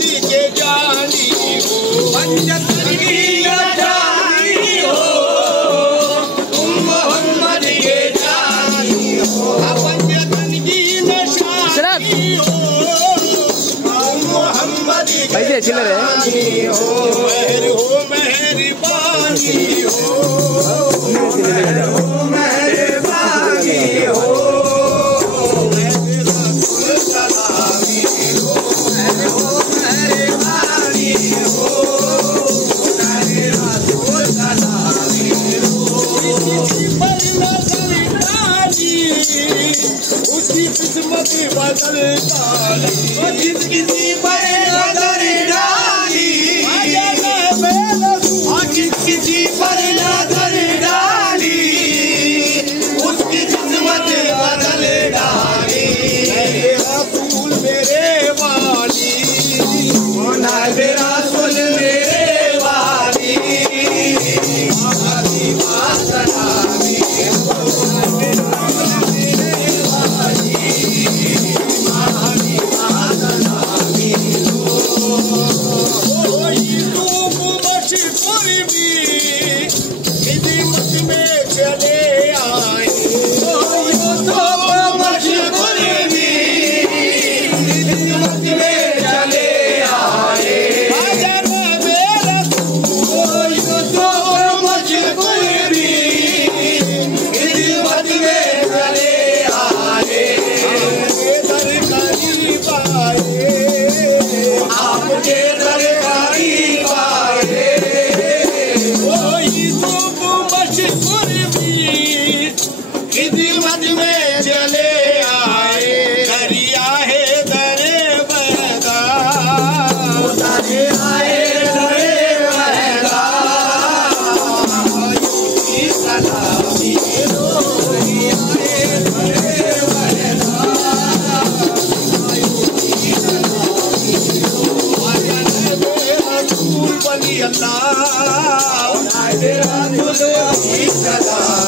के जानी हो, पंजतन की न जानी हो, तुम मोहम्मद के जानी हो, पंजतन की न जानी हो, तुम मोहम्मद के जानी हो, मेहरबानी हो, उसकी किस्मत बदल डाली, किसी पर नजर डाली, किसी पर नजर डाली, उसकी किस्मत बदल डाली। रसूल मेरे वाली, रसूल मेरे वाली, Allah